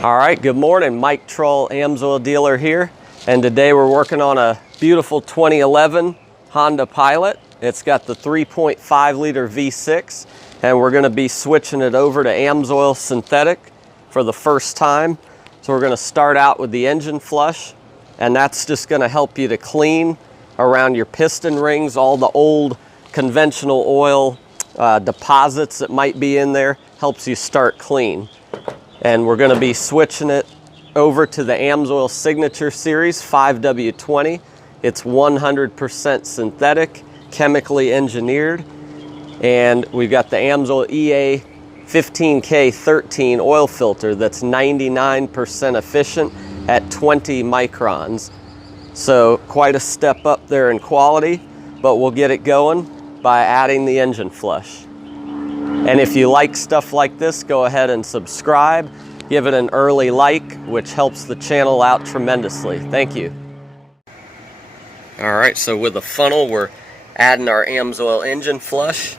All right, good morning. Mike Trull Amsoil dealer here, and today we're working on a beautiful 2011 Honda Pilot. It's got the 3.5 liter V6, and we're going to be switching it over to Amsoil synthetic for the first time. So we're going to start out with the engine flush, and that's just going to help you to clean around your piston rings, all the old conventional oil deposits that might be in there. Helps you start clean. And we're going to be switching it over to the Amsoil Signature Series 5W-20. It's 100% synthetic, chemically engineered, and we've got the Amsoil EA 15K13 oil filter that's 99% efficient at 20 microns. So quite a step up there in quality, but we'll get it going by adding the engine flush. And if you like stuff like this, go ahead and subscribe. Give it an early like, which helps the channel out tremendously. Thank you. All right, so with the funnel, we're adding our Amsoil engine flush.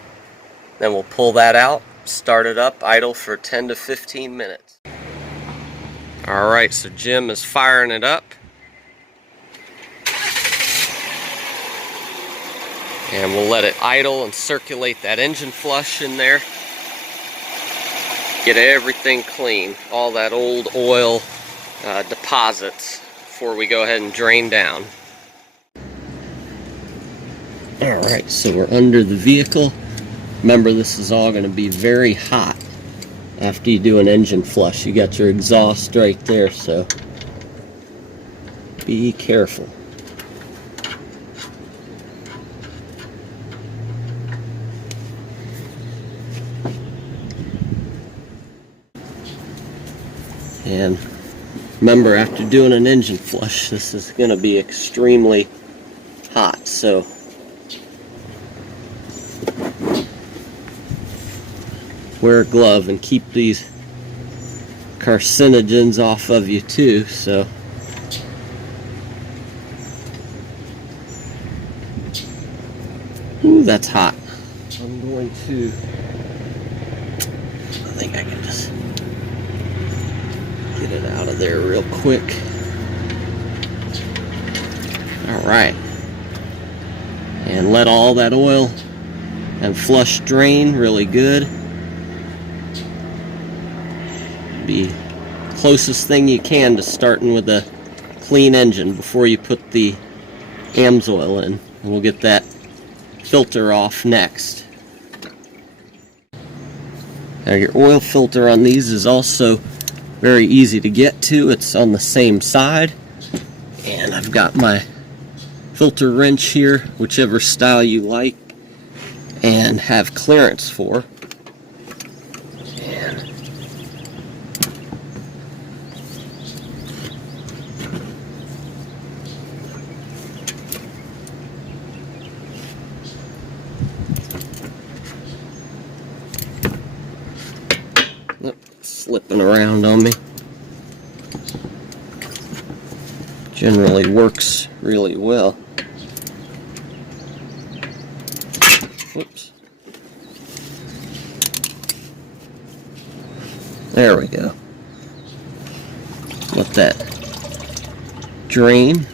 Then we'll pull that out, start it up, idle for 10 to 15 minutes. All right, so Jim is firing it up. And we'll let it idle and circulate that engine flush in there. Get everything clean, all that old oil deposits before we go ahead and drain down. Alright, so we're under the vehicle. Remember, this is all going to be very hot after you do an engine flush. You got your exhaust right there, so be careful. And remember, after doing an engine flush, this is going to be extremely hot, so wear a glove and keep these carcinogens off of you too. So ooh, that's hot. I'm going to, I think I can just get it out of there real quick. Alright. And let all that oil and flush drain really good. Be closest thing you can to starting with a clean engine before you put the Amsoil in. And we'll get that filter off next. Now, your oil filter on these is also very easy to get to. It's on the same side, and I've got my filter wrench here, whichever style you like and have clearance for. And slipping around on me. Generally works really well. Whoops. There we go. Let that drain.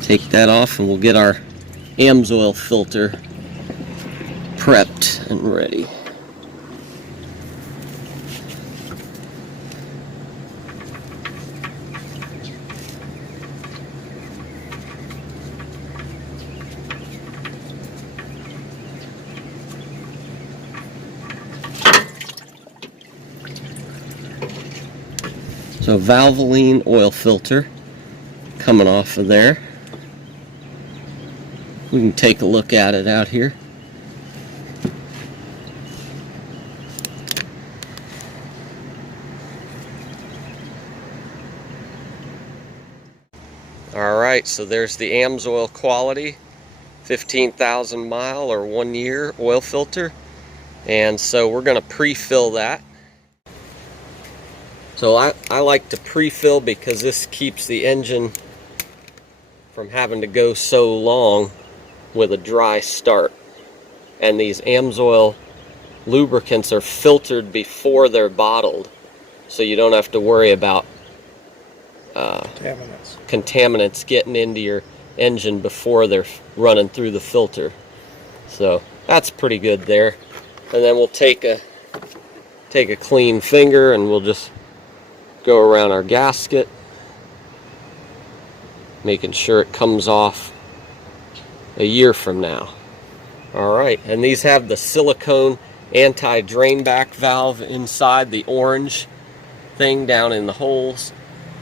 Take that off and we'll get our Amsoil filter prepped and ready. So Valvoline oil filter coming off of there. We can take a look at it out here. Alright, so there's the Amsoil quality 15,000 mile or 1 year oil filter. And so we're going to pre-fill that. So I like to pre-fill because this keeps the engine from having to go so long with a dry start. And these Amsoil lubricants are filtered before they're bottled, so you don't have to worry about contaminants getting into your engine before they're running through the filter. So that's pretty good there. And then we'll take a clean finger and we'll just go around our gasket, making sure it comes off a year from now. Alright, and these have the silicone anti-drain back valve inside, the orange thing down in the holes,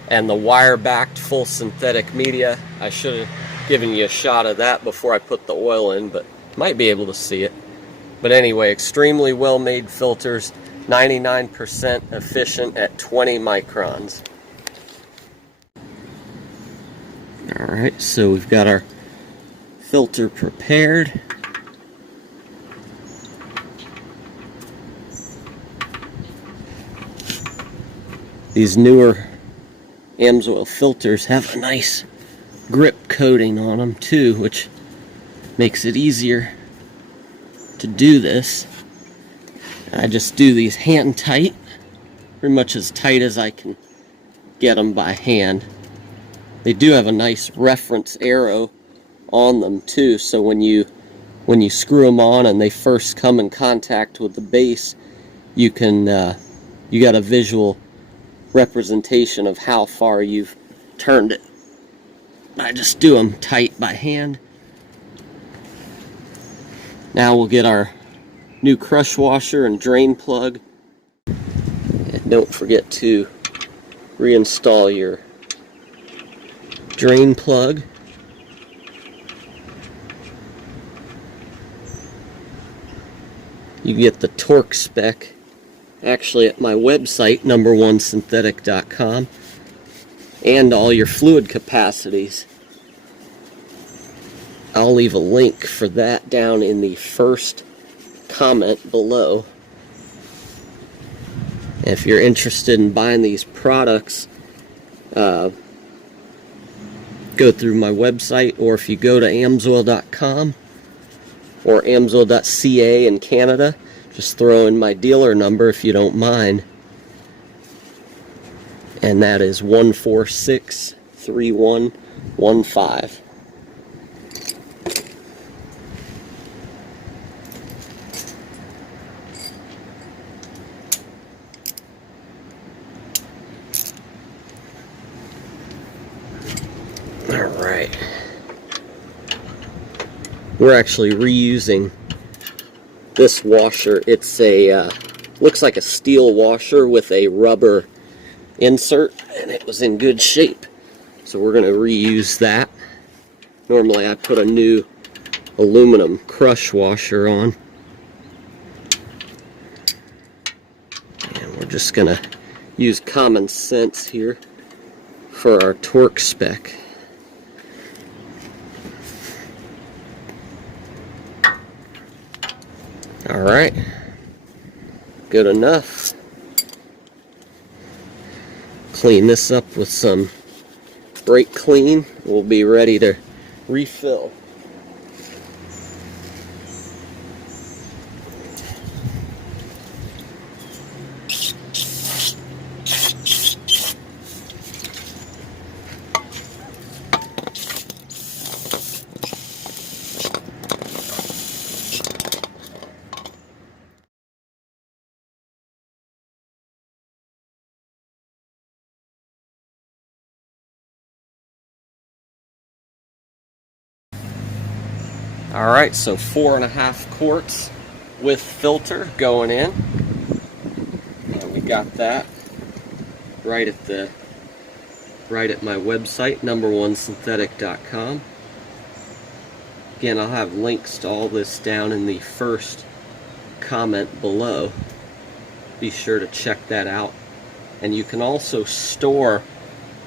and the wire-backed full synthetic media. I should have given you a shot of that before I put the oil in, but might be able to see it. But anyway, extremely well-made filters, 99% efficient at 20 microns. Alright, so we've got our filter prepared. These newer Amsoil filters have a nice grip coating on them too, which makes it easier to do this. I just do these hand tight, pretty much as tight as I can get them by hand. They do have a nice reference arrow on them too, so when you screw them on and they first come in contact with the base, you got a visual representation of how far you've turned it. I just do them tight by hand. Now we'll get our new crush washer and drain plug. And don't forget to reinstall your drain plug. You get the torque spec actually at my website, number1synthetic.com, and all your fluid capacities. I'll leave a link for that down in the first comment below. If you're interested in buying these products, go through my website, or if you go to amsoil.com or amsoil.ca in Canada, just throw in my dealer number if you don't mind, and that is 1463115. Alright, we're actually reusing this washer. It's a looks like a steel washer with a rubber insert, and it was in good shape, so we're going to reuse that. Normally I put a new aluminum crush washer on, and we're just going to use common sense here for our torque spec. Alright, good enough. Clean this up with some brake clean. We'll be ready to refill. Alright, so 4.5 quarts with filter going in. And we got that right at my website, number1synthetic.com. Again, I'll have links to all this down in the first comment below. Be sure to check that out. And you can also store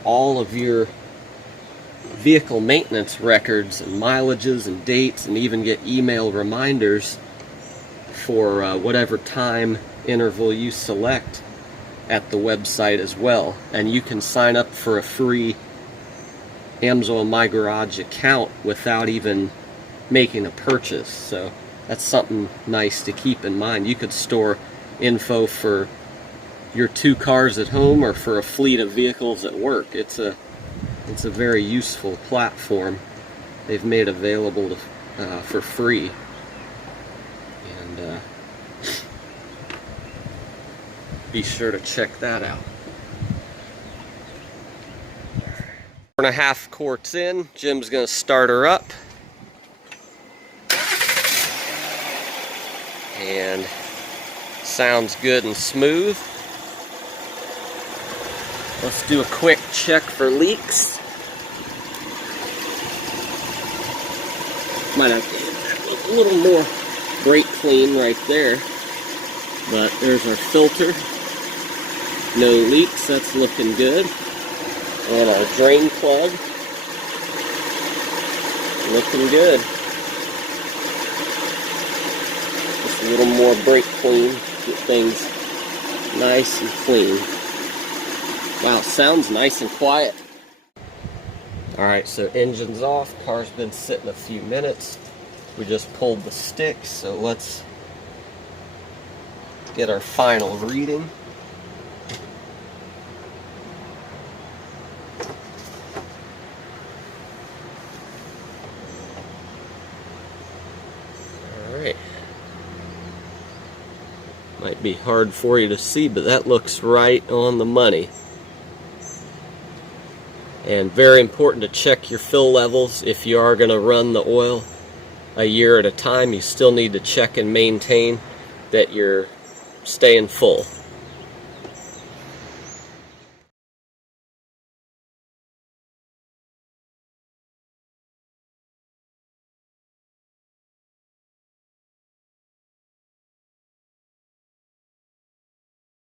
all of your vehicle maintenance records and mileages and dates, and even get email reminders for whatever time interval you select at the website as well. And you can sign up for a free Amsoil My Garage account without even making a purchase. So that's something nice to keep in mind. You could store info for your 2 cars at home or for a fleet of vehicles at work. It's a very useful platform they've made available to, for free. And be sure to check that out. 4.5 quarts in, Jim's gonna start her up. And sounds good and smooth. Let's do a quick check for leaks. Might have to get a little more brake clean right there. But there's our filter. No leaks, that's looking good. And our drain plug. Looking good. Just a little more brake clean. Get things nice and clean. Wow, sounds nice and quiet. Alright, so engine's off. Car's been sitting a few minutes. We just pulled the sticks, so let's get our final reading. Alright. Might be hard for you to see, but that looks right on the money. And very important to check your fill levels. If you are going to run the oil a year at a time, you still need to check and maintain that you're staying full.